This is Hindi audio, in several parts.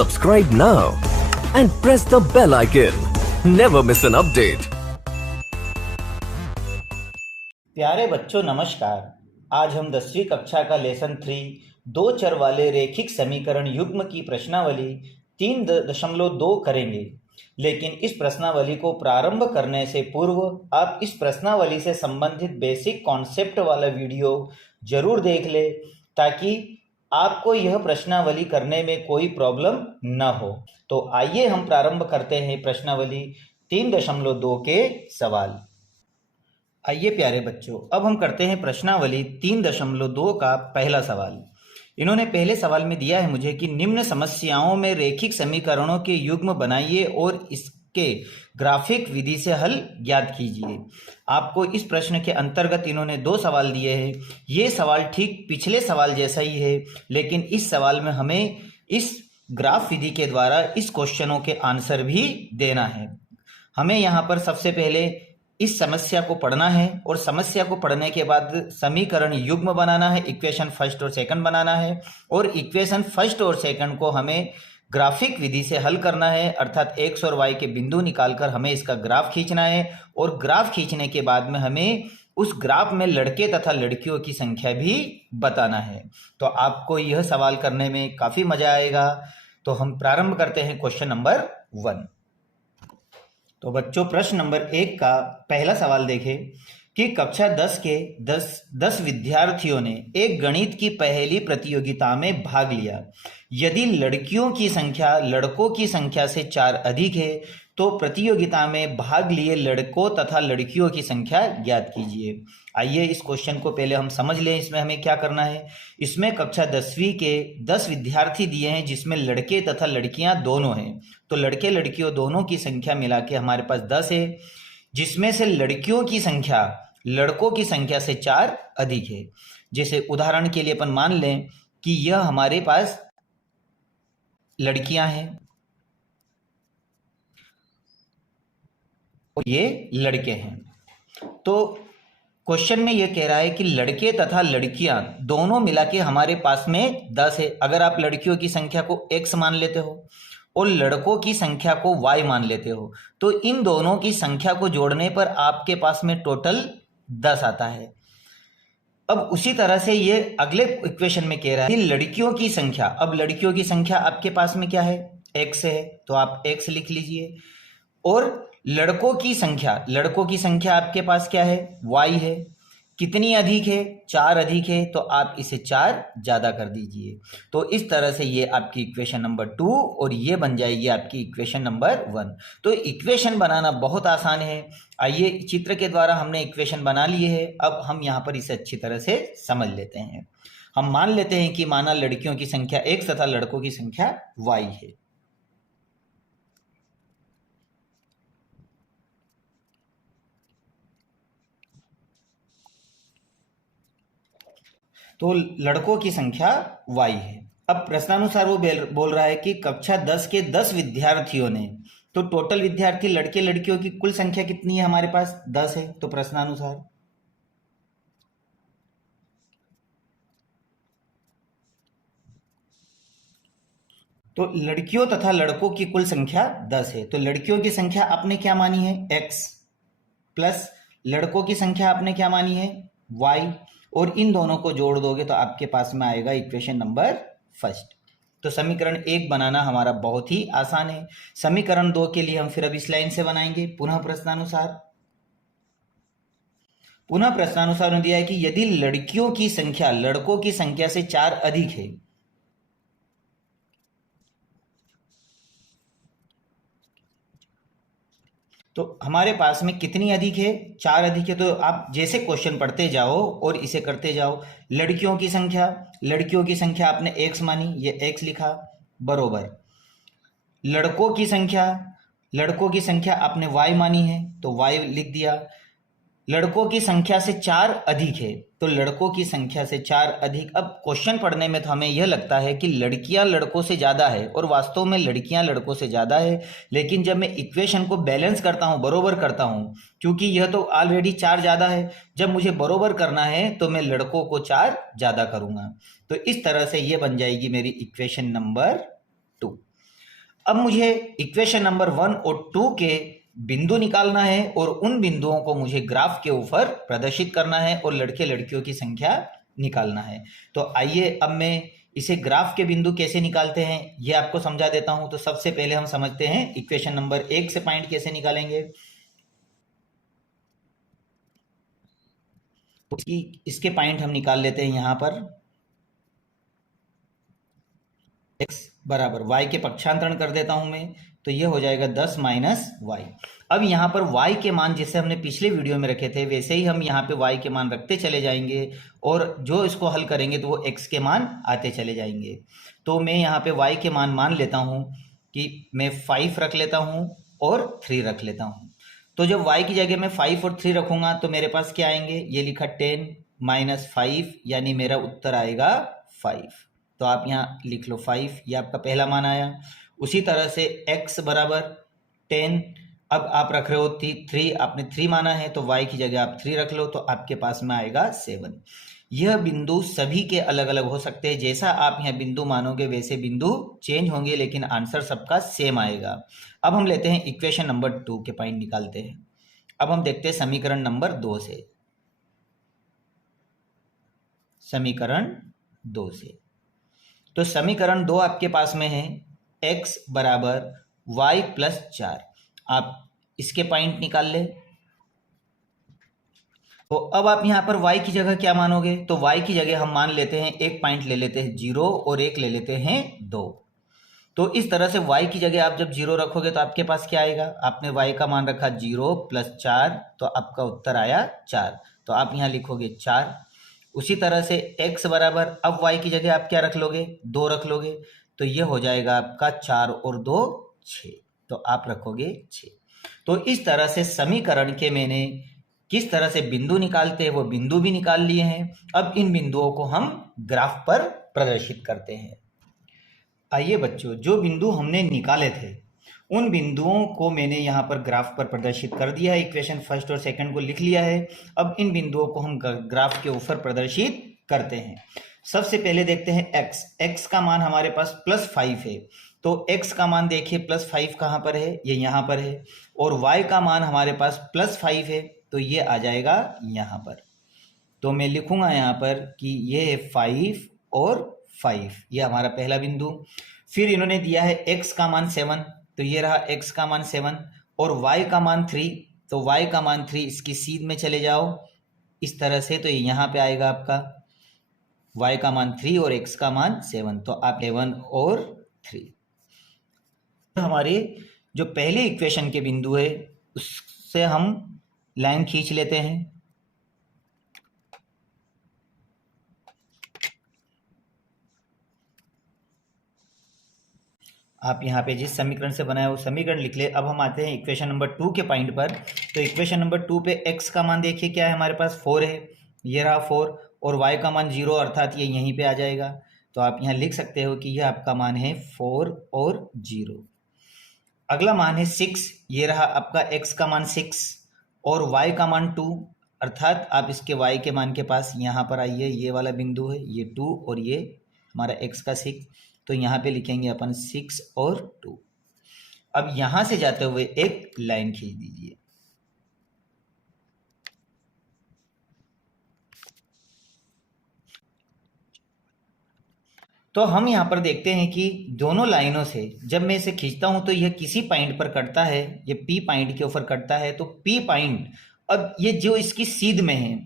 Subscribe now and press the bell icon. Never miss an update. प्यारे बच्चों नमस्कार। आज हम 10वीं कक्षा का लेसन 3 दो चर वाले रैखिक समीकरण युग्म की प्रश्नावली 3.2 करेंगे। लेकिन इस प्रश्नावली को प्रारंभ करने से पूर्व आप इस प्रश्नावली से संबंधित बेसिक कॉन्सेप्ट वाला वीडियो जरूर देख ले, ताकि आपको यह प्रश्नावली करने में कोई प्रॉब्लम न हो। तो आइए हम प्रारंभ करते हैं प्रश्नावली 3.2 के सवाल। आइए प्यारे बच्चों, अब हम करते हैं प्रश्नावली 3.2 का पहला सवाल। इन्होंने पहले सवाल में दिया है मुझे कि निम्न समस्याओं में रैखिक समीकरणों के युग्म बनाइए और इसके ग्राफिक विधि से हल ज्ञात कीजिए। आपको इस प्रश्न के अंतर्गत इन्होंने 2 सवाल दिए हैं। ये सवाल ठीक पिछले सवाल जैसा ही है, लेकिन इस सवाल में हमें इस ग्राफ विधि के द्वारा इस क्वेश्चनों के आंसर भी देना है। हमें यहाँ पर सबसे पहले इस समस्या को पढ़ना है और समस्या को पढ़ने के बाद समीकरण युग्म बनाना है, इक्वेशन फर्स्ट और सेकंड बनाना है, और इक्वेशन फर्स्ट और सेकंड को हमें ग्राफिक विधि से हल करना है, अर्थात एक्स और वाई के बिंदु निकालकर हमें इसका ग्राफ खींचना है। और ग्राफ खींचने के बाद में हमें उस ग्राफ में लड़के तथा लड़कियों की संख्या भी बताना है। तो आपको यह सवाल करने में काफी मजा आएगा। तो हम प्रारंभ करते हैं क्वेश्चन नंबर 1। तो बच्चों प्रश्न नंबर 1 का पहला सवाल देखें कि कक्षा 10 के 10 विद्यार्थियों ने एक गणित की पहेली प्रतियोगिता में भाग लिया। यदि लड़कियों की संख्या लड़कों की संख्या से 4 अधिक है तो प्रतियोगिता में भाग लिए लड़कों तथा लड़कियों की संख्या ज्ञात कीजिए। आइए इस क्वेश्चन को पहले हम समझ लें। इसमें हमें क्या करना है। इसमें कक्षा 10वीं के 10 विद्यार्थी दिए हैं, जिसमें लड़के तथा लड़कियां दोनों हैं। तो लड़के लड़कियों दोनों की संख्या मिला के हमारे पास 10 है, जिसमें से लड़कियों की संख्या लड़कों की संख्या से 4 अधिक है। जैसे उदाहरण के लिए अपन मान लें कि यह हमारे पास लड़कियां हैं और ये लड़के हैं। तो क्वेश्चन में यह कह रहा है कि लड़के तथा लड़कियां दोनों मिला के हमारे पास में 10 है। अगर आप लड़कियों की संख्या को x मान लेते हो और लड़कों की संख्या को y मान लेते हो, तो इन दोनों की संख्या को जोड़ने पर आपके पास में टोटल 10 आता है। अब उसी तरह से ये अगले इक्वेशन में कह रहा है कि लड़कियों की संख्या, अब लड़कियों की संख्या आपके पास में क्या है, x है, तो आप x लिख लीजिए। और लड़कों की संख्या आपके पास क्या है, y है। कितनी अधिक है, 4 अधिक है, तो आप इसे 4 ज्यादा कर दीजिए। तो इस तरह से ये आपकी इक्वेशन नंबर 2 और ये बन जाएगी आपकी इक्वेशन नंबर 1। तो इक्वेशन बनाना बहुत आसान है। आइए चित्र के द्वारा हमने इक्वेशन बना लिए है। अब हम यहाँ पर इसे अच्छी तरह से समझ लेते हैं। हम मान लेते हैं कि माना लड़कियों की संख्या x तथा लड़कों की संख्या y है। तो लड़कों की संख्या y है। अब प्रश्नानुसार वो बोल रहा है कि कक्षा 10 के 10 विद्यार्थियों ने, तो टोटल विद्यार्थी लड़के लड़कियों की कुल संख्या कितनी है, हमारे पास 10 है। तो प्रश्नानुसार तो लड़कियों तथा लड़कों की कुल संख्या 10 है। तो लड़कियों की संख्या आपने क्या मानी है, x, प्लस लड़कों की संख्या आपने क्या मानी है, y, और इन दोनों को जोड़ दोगे तो आपके पास में आएगा इक्वेशन नंबर 1। तो समीकरण 1 बनाना हमारा बहुत ही आसान है। समीकरण 2 के लिए हम फिर अब इस लाइन से बनाएंगे। पुनः प्रश्नानुसार दिया है कि यदि लड़कियों की संख्या लड़कों की संख्या से 4 अधिक है, तो हमारे पास में कितनी अधिक है, 4 अधिक है। तो आप जैसे क्वेश्चन पढ़ते जाओ और इसे करते जाओ। लड़कियों की संख्या आपने x मानी, ये x लिखा, बरोबर लड़कों की संख्या आपने y मानी है, तो y लिख दिया। लड़कों की संख्या से 4 अधिक है, तो लड़कों की संख्या से 4 अधिक। अब क्वेश्चन पढ़ने में तो हमें यह लगता है कि लड़कियां लड़कों से ज्यादा है, और वास्तव में लड़कियां लड़कों से ज्यादा है। लेकिन जब मैं इक्वेशन को बैलेंस करता हूं, बरोबर करता हूं, क्योंकि यह तो ऑलरेडी 4 ज्यादा है, जब मुझे बरोबर करना है तो मैं लड़कों को 4 ज्यादा करूंगा। तो इस तरह से यह बन जाएगी मेरी इक्वेशन नंबर 2। अब मुझे इक्वेशन नंबर 1 और 2 के बिंदु निकालना है और उन बिंदुओं को मुझे ग्राफ के ऊपर प्रदर्शित करना है और लड़के लड़कियों की संख्या निकालना है। तो आइए अब मैं इसे ग्राफ के बिंदु कैसे निकालते हैं ये आपको समझा देता हूं। तो सबसे पहले हम समझते हैं इक्वेशन नंबर 1 से पॉइंट कैसे निकालेंगे। इसके पॉइंट हम निकाल लेते हैं यहां पर। x बराबर y के पक्षांतरण कर देता हूं मैं, तो ये हो जाएगा 10 माइनस वाई। अब यहाँ पर y के मान जैसे हमने पिछले वीडियो में रखे थे वैसे ही हम यहाँ पे y के मान रखते चले जाएंगे और जो इसको हल करेंगे तो वो x के मान आते चले जाएंगे। तो मैं यहाँ पे y के मान लेता हूँ कि मैं 5 रख लेता हूँ और 3 रख लेता हूँ। तो जब y की जगह मैं 5 और 3 रखूंगा तो मेरे पास क्या आएंगे, ये लिखा 10 माइनस 5 यानी मेरा उत्तर आएगा 5। तो आप यहाँ लिख लो 5, ये आपका पहला मान आया। उसी तरह से x बराबर 10, अब आप रख रहे हो 3, आपने 3 माना है तो y की जगह आप 3 रख लो तो आपके पास में आएगा 7। यह बिंदु सभी के अलग अलग हो सकते हैं, जैसा आप यहाँ बिंदु मानोगे वैसे बिंदु चेंज होंगे लेकिन आंसर सबका सेम आएगा। अब हम लेते हैं इक्वेशन नंबर 2 के पॉइंट निकालते हैं। अब हम देखते हैं समीकरण नंबर 2 से। समीकरण 2 से तो समीकरण 2 आपके पास में है x बराबर y प्लस 4। आप इसके पॉइंट निकाल ले। तो अब आप यहाँ पर y की जगह क्या मानोगे, तो y की जगह हम मान लेते हैं एक पॉइंट ले लेते हैं 0 और एक ले लेते हैं 2। तो इस तरह से y की जगह आप जब 0 रखोगे तो आपके पास क्या आएगा, आपने y का मान रखा 0 प्लस 4 तो आपका उत्तर आया 4। तो आप यहाँ लिखोगे 4। उसी तरह से x बराबर, अब y की जगह आप क्या रख लोगे, 2 रख लोगे तो ये हो जाएगा आपका 4 और 2 6, तो आप रखोगे 6। तो इस तरह से समीकरण के मैंने किस तरह से बिंदु निकालते हैं वो बिंदु भी निकाल लिए हैं। अब इन बिंदुओं को हम ग्राफ पर प्रदर्शित करते हैं। आइए बच्चों, जो बिंदु हमने निकाले थे उन बिंदुओं को मैंने यहाँ पर ग्राफ पर प्रदर्शित कर दिया है। इक्वेशन फर्स्ट और सेकंड को लिख लिया है। अब इन बिंदुओं को हम ग्राफ के ऊपर प्रदर्शित करते हैं। सबसे पहले देखते हैं x का मान हमारे पास +5 है। तो x का मान देखिए +5 कहाँ पर है, ये यहाँ पर है। और y का मान हमारे पास +5 है तो ये आ जाएगा यहाँ पर। तो मैं लिखूंगा यहाँ पर कि ये है 5 और 5, ये हमारा पहला बिंदु। फिर इन्होंने दिया है x का मान 7, तो ये रहा x का मान 7 और y का मान 3, तो y का मान 3 इसकी सीध में चले जाओ इस तरह से, तो ये यहाँ पे आएगा आपका y का मान 3 और x का मान 7, तो आप 7 और 3। तो हमारे जो पहले इक्वेशन के बिंदु है उससे हम लाइन खींच लेते हैं। आप यहाँ पे जिस समीकरण से बनाया वो समीकरण लिख ले। अब हम आते हैं इक्वेशन नंबर 2 के पॉइंट पर। तो इक्वेशन नंबर 2 पे x का मान देखिए क्या है, हमारे पास 4 है, ये रहा 4, और y का मान 0 अर्थात ये यहीं पे आ जाएगा। तो आप यहाँ लिख सकते हो कि यह आपका मान है 4 और 0। अगला मान है 6, ये रहा आपका x का मान 6 और y का मान 2, अर्थात आप इसके y के मान के पास यहाँ पर आइए, ये वाला बिंदु है, ये 2 और ये हमारा x का 6, तो यहाँ पे लिखेंगे अपन 6 और 2। अब यहाँ से जाते हुए एक लाइन खींच दीजिए। तो हम यहाँ पर देखते हैं कि दोनों लाइनों से जब मैं इसे खींचता हूं तो यह किसी पॉइंट पर कटता है, ये P पॉइंट के ऊपर कटता है। तो P पॉइंट, अब ये जो इसकी सीध में है,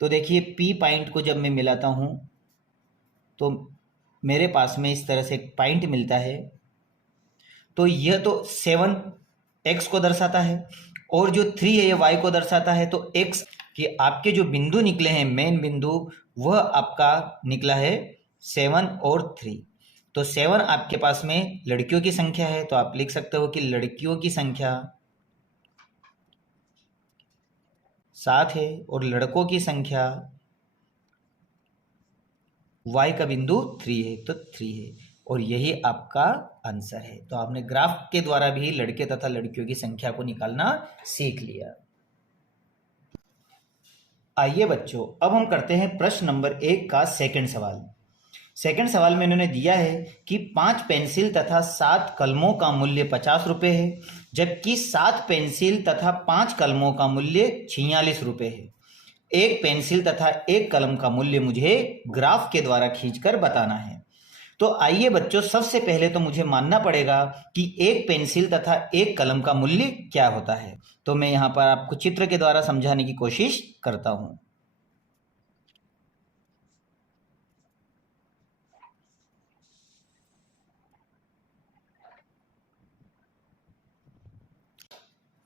तो देखिए P पॉइंट को जब मैं मिलाता हूं तो मेरे पास में इस तरह से एक पॉइंट मिलता है। तो यह तो 7 x को दर्शाता है और जो 3 है ये y को दर्शाता है। तो x कि आपके जो बिंदु निकले हैं, मेन बिंदु, वह आपका निकला है 7 और 3। तो 7 आपके पास में लड़कियों की संख्या है, तो आप लिख सकते हो कि लड़कियों की संख्या 7 है और लड़कों की संख्या y का बिंदु 3 है, तो 3 है और यही आपका आंसर है। तो आपने ग्राफ के द्वारा भी लड़के तथा लड़कियों की संख्या को निकालना सीख लिया। आइए बच्चों, अब हम करते हैं प्रश्न नंबर 1 का सेकंड सवाल। सेकंड सवाल में इन्होंने दिया है कि 5 पेंसिल तथा 7 कलमों का मूल्य 50 रुपये है, जबकि 7 पेंसिल तथा 5 कलमों का मूल्य 46 रुपये है। एक पेंसिल तथा एक कलम का मूल्य मुझे ग्राफ के द्वारा खींचकर बताना है। तो आइए बच्चों, सबसे पहले तो मुझे मानना पड़ेगा कि एक पेंसिल तथा एक कलम का मूल्य क्या होता है। तो मैं यहाँ पर आपको चित्र के द्वारा समझाने की कोशिश करता हूँ।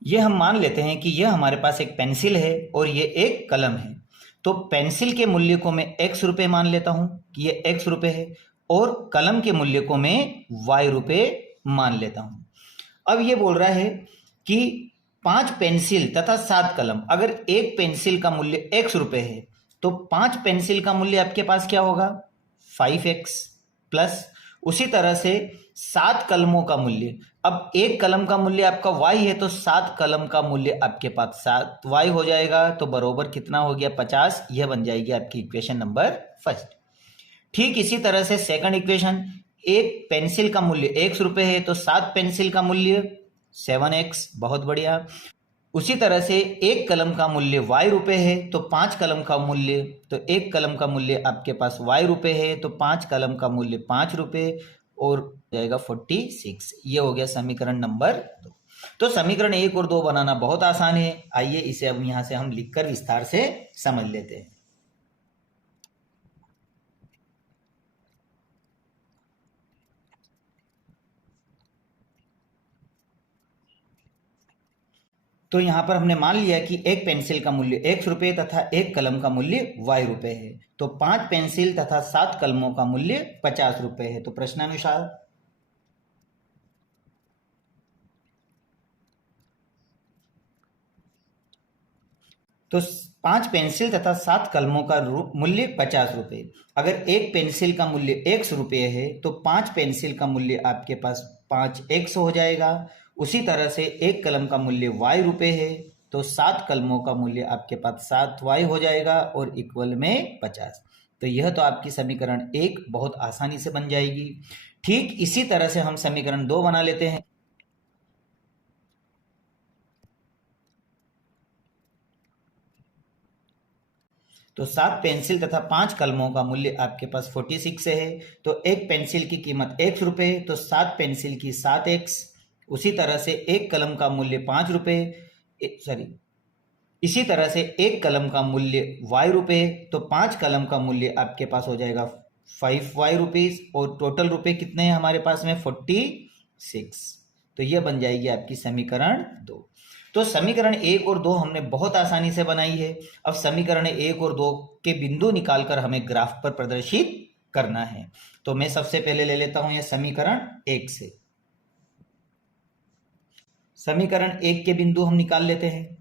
ये हम मान लेते हैं कि यह हमारे पास एक पेंसिल है और ये एक कलम है। तो पेंसिल के मूल्य को मैं x रुपये मान लेता हूं कि ये x रुपये है, और कलम के मूल्य को मैं y रुपये मान लेता हूं। अब ये बोल रहा है कि 5 पेंसिल तथा 7 कलम, अगर एक पेंसिल का मूल्य x रुपये है तो 5 पेंसिल का मूल्य आपके पास क्या होगा, 5x प्लस उसी तरह से 7 कलमों का मूल्य, अब एक कलम का मूल्य आपका y है तो 7 कलम का मूल्य आपके पास 7y हो जाएगा, तो बरोबर कितना हो गया 50। यह बन जाएगी आपकी इक्वेशन नंबर फर्स्ट। ठीक इसी तरह से सेकंड इक्वेशन, एक पेंसिल का मूल्य x रुपये है तो 7 पेंसिल का मूल्य 7x, बहुत बढ़िया। उसी तरह से एक कलम का मूल्य y रुपये है तो 5 कलम का मूल्य, तो एक कलम का मूल्य आपके पास y रुपये है तो 5 कलम का मूल्य 5 रुपये, और जाएगा 46। ये हो गया समीकरण नंबर 2। तो समीकरण 1 और 2 बनाना बहुत आसान है। आइए इसे अब यहां से हम लिखकर विस्तार से समझ लेते हैं। तो यहाँ पर हमने मान लिया कि एक पेंसिल का मूल्य x रुपये तथा एक कलम का मूल्य y रुपये है, तो 5 पेंसिल तथा 7 कलमों का मूल्य 50 रुपये है। तो प्रश्नानुसार तो 5 पेंसिल तथा 7 कलमों का मूल्य 50 रुपये। अगर एक पेंसिल का मूल्य x रुपये है तो 5 पेंसिल का मूल्य आपके पास 5x हो जाएगा। उसी तरह से एक कलम का मूल्य y रुपये है तो 7 कलमों का मूल्य आपके पास 7y हो जाएगा, और इक्वल में 50। तो यह तो आपकी समीकरण 1 बहुत आसानी से बन जाएगी। ठीक इसी तरह से हम समीकरण 2 बना लेते हैं। तो 7 पेंसिल तथा 5 कलमों का मूल्य आपके पास 46 है, तो एक पेंसिल की कीमत x रुपये तो 7 पेंसिल की 7x। उसी तरह से एक कलम का मूल्य 5 रुपये, इसी तरह से एक कलम का मूल्य y रुपये तो 5 कलम का मूल्य आपके पास हो जाएगा 5y रुपीज, और टोटल रुपये कितने हैं हमारे पास में 46। तो यह बन जाएगी आपकी समीकरण 2। तो समीकरण 1 और 2 हमने बहुत आसानी से बनाई है। अब समीकरण 1 और 2 के बिंदु निकालकर हमें ग्राफ पर प्रदर्शित करना है। तो मैं सबसे पहले ले लेता हूं यह समीकरण 1 से। समीकरण 1 के बिंदु हम निकाल लेते हैं।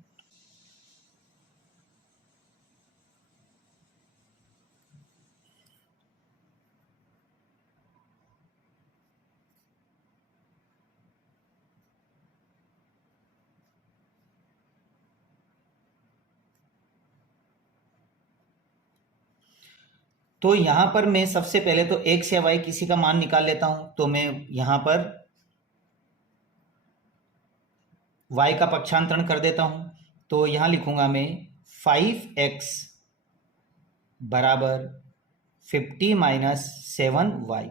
तो यहां पर मैं सबसे पहले तो x या y किसी का मान निकाल लेता हूं। तो मैं यहां पर y का पक्षांतरण कर देता हूं। तो यहां लिखूंगा मैं 5x बराबर 50 माइनस 7y।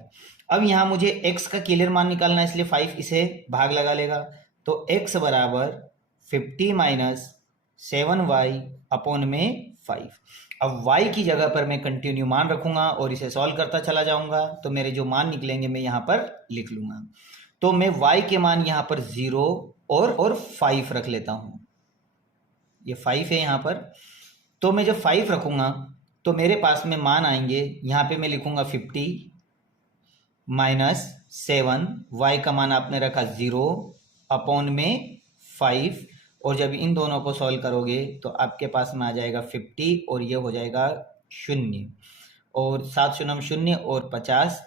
अब यहां मुझे x का क्लियर मान निकालना है, इसलिए 5 इसे भाग लगा लेगा। तो x बराबर 50 माइनस 7y अपॉन में 5। अब y की जगह पर मैं कंटिन्यू मान रखूंगा और इसे सॉल्व करता चला जाऊंगा। तो मेरे जो मान निकलेंगे मैं यहाँ पर लिख लूंगा। तो मैं y के मान यहाँ पर 0 और 5 रख लेता हूँ। ये 5 है यहाँ पर। तो मैं जब 5 रखूंगा तो मेरे पास में मान आएंगे, यहाँ पे मैं लिखूंगा 50 माइनस 7, y का मान आपने रखा 0 अपॉन में 5, और जब इन दोनों को सॉल्व करोगे तो आपके पास में आ जाएगा 50 और ये हो जाएगा 0, और 7 शून्य 0 और 50,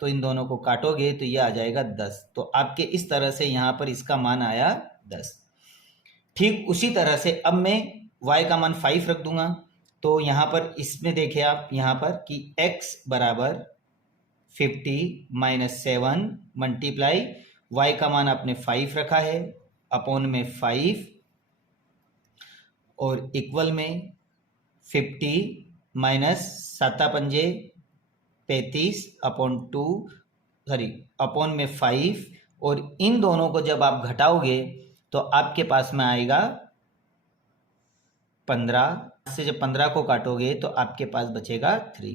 तो इन दोनों को काटोगे तो ये आ जाएगा 10। तो आपके इस तरह से यहाँ पर इसका मान आया 10। ठीक उसी तरह से अब मैं y का मान 5 रख दूंगा। तो यहाँ पर इसमें देखिए आप यहाँ पर कि x बराबर 50 माइनस 7 मल्टीप्लाई y का मान आपने 5 रखा है अपॉन में 5 और इक्वल में 50 माइनस 7 पंजे 35 अपॉन 2 अपॉन में 5 और इन दोनों को जब आप घटाओगे तो आपके पास में आएगा 15 से जब 15 को काटोगे तो आपके पास बचेगा 3।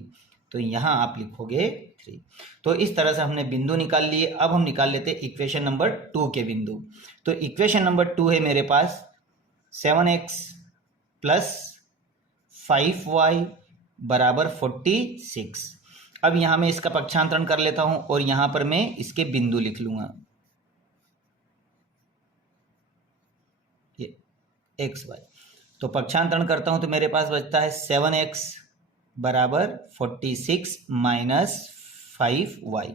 तो यहाँ आप लिखोगे 3। तो इस तरह से हमने बिंदु निकाल लिए। अब हम निकाल लेते हैं इक्वेशन नंबर 2 के बिंदु। तो इक्वेशन नंबर 2 है मेरे पास 7x प्लस 5y बराबर 46। अब यहाँ मैं इसका पक्षांतरण कर लेता हूँ और यहाँ पर मैं इसके बिंदु लिख लूँगा, ये xy। तो पक्षांतरण करता हूँ तो मेरे पास बचता है 7x बराबर 46 माइनस 5y।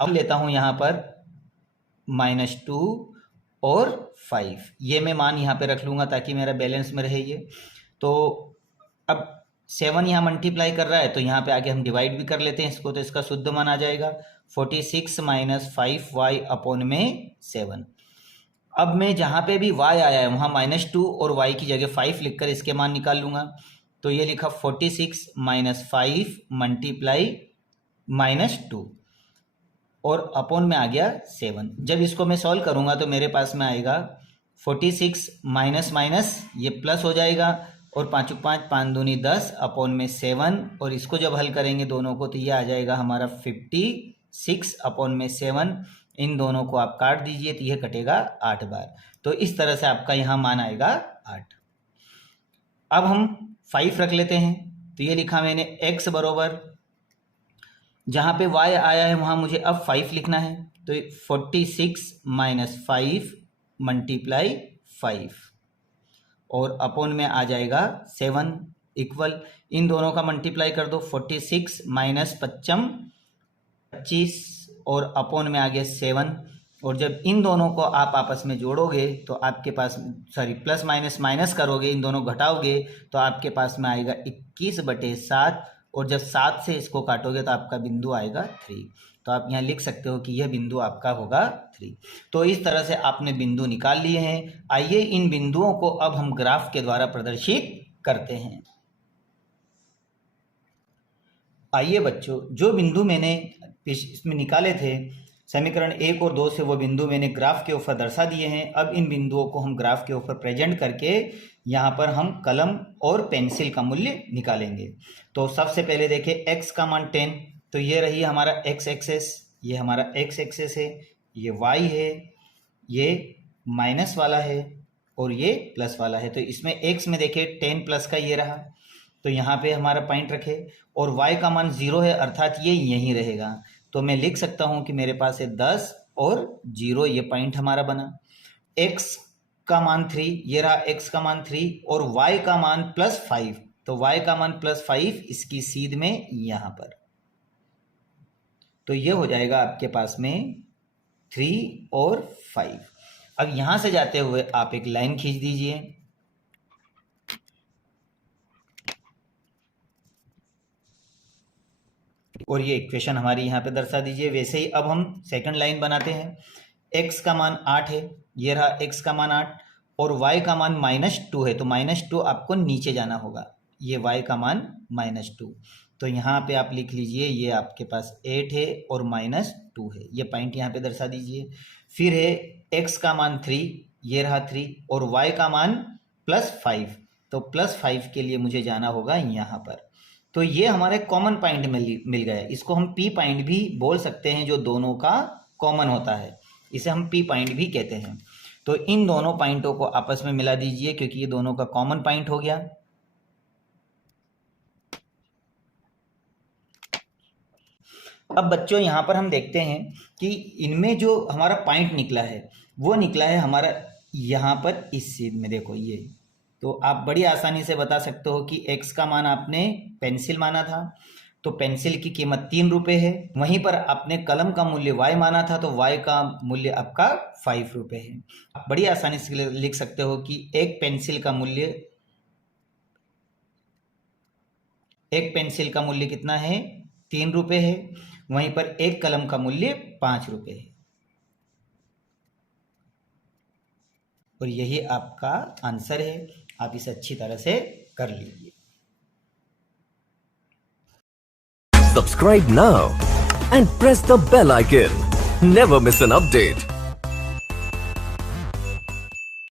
अब लेता हूँ यहाँ पर -2 और 5, ये मैं मान यहाँ पे रख लूँगा ताकि मेरा बैलेंस में रहे ये। तो अब 7 यहाँ मल्टीप्लाई कर रहा है तो यहाँ पे आगे हम डिवाइड भी कर लेते हैं इसको, तो इसका शुद्ध मान आ जाएगा 46 माइनस 5y अपॉन में 7। अब मैं जहाँ पे भी y आया है वहाँ -2 और y की जगह 5 लिखकर इसके मान निकाल लूँगा। तो ये लिखा 46 माइनस 5 मल्टीप्लाई -2 और अपॉन में आ गया 7। जब इसको मैं सॉल्व करूँगा तो मेरे पास में आएगा 46 माइनस माइनस ये प्लस हो जाएगा और 5 5 5 दूनी 10 अपॉन में 7 और इसको जब हल करेंगे दोनों को तो ये आ जाएगा हमारा 56 अपॉन में 7। इन दोनों को आप काट दीजिए तो ये कटेगा 8 बार। तो इस तरह से आपका यहाँ मान आएगा 8। अब हम 5 रख लेते हैं। तो ये लिखा मैंने x बरोबर, जहाँ पे y आया है वहाँ मुझे अब 5 लिखना है। तो 46 माइनस 5 मल्टीप्लाई 5 और अपॉन में आ जाएगा 7 इक्वल, इन दोनों का मल्टीप्लाई कर दो 46 माइनस 5 25 और अपॉन में आ गया 7। और जब इन दोनों को आप आपस में जोड़ोगे तो आपके पास प्लस माइनस माइनस करोगे, इन दोनों घटाओगे तो आपके पास में आएगा 21/7 और जब 7 से इसको काटोगे तो आपका बिंदु आएगा 3। तो आप यहाँ लिख सकते हो कि यह बिंदु आपका होगा 3। तो इस तरह से आपने बिंदु निकाल लिए हैं। आइए इन बिंदुओं को अब हम ग्राफ के द्वारा प्रदर्शित करते हैं। आइए बच्चों, जो बिंदु मैंने इसमें निकाले थे समीकरण 1 और 2 से, वो बिंदु मैंने ग्राफ के ऊपर दर्शा दिए हैं। अब इन बिंदुओं को हम ग्राफ के ऊपर प्रेजेंट करके यहाँ पर हम कलम और पेंसिल का मूल्य निकालेंगे। तो सबसे पहले देखें x का मान 10, तो ये रही हमारा x एक्सेस, ये हमारा x एक्सेस है, ये y है, ये माइनस वाला है और ये प्लस वाला है। तो इसमें x में देखें 10 प्लस का ये रहा, तो यहाँ पे हमारा पॉइंट रखे और y का मान 0 है अर्थात ये यहीं रहेगा। तो मैं लिख सकता हूँ कि मेरे पास है 10 और 0, ये पॉइंट हमारा बना। x का मान 3, ये रहा x का मान 3 और y का मान +5, तो y का मान +5 इसकी सीध में यहाँ पर। तो ये हो जाएगा आपके पास में 3 और 5। अब यहाँ से जाते हुए आप एक लाइन खींच दीजिए और ये इक्वेशन हमारी यहाँ पे दर्शा दीजिए। वैसे ही अब हम सेकंड लाइन बनाते हैं। x का मान 8 है, ये रहा x का मान 8 और y का मान -2 है, तो -2 आपको नीचे जाना होगा, ये y का मान -2। तो यहाँ पे आप लिख लीजिए ये आपके पास 8 है और -2 है, ये पॉइंट यहाँ पे दर्शा दीजिए। फिर है x का मान 3, ये रहा 3 और y का मान +5, तो +5 के लिए मुझे जाना होगा यहाँ पर। तो ये हमारे कॉमन पॉइंट मिल गया, इसको हम पी पॉइंट भी बोल सकते हैं, जो दोनों का कॉमन होता है, इसे हम पी पॉइंट भी कहते हैं। तो इन दोनों पॉइंटों को आपस में मिला दीजिए क्योंकि ये दोनों का कॉमन पॉइंट हो गया। अब बच्चों यहाँ पर हम देखते हैं कि इनमें जो हमारा पॉइंट निकला है वो निकला है हमारा यहाँ पर इस सीध में, देखो ये। तो आप बड़ी आसानी से बता सकते हो कि x का मान आपने पेंसिल माना था तो पेंसिल की कीमत 3 रुपये है, वहीं पर आपने कलम का मूल्य y माना था तो y का मूल्य आपका 5 रुपये है। आप बड़ी आसानी से लिख सकते हो कि एक पेंसिल का मूल्य कितना है, 3 रुपये है वहीं पर एक कलम का मूल्य 5 रुपये है। और यही आपका आंसर है। आप इसे अच्छी तरह से कर लीजिए। Subscribe now and press the bell icon. Never miss an update.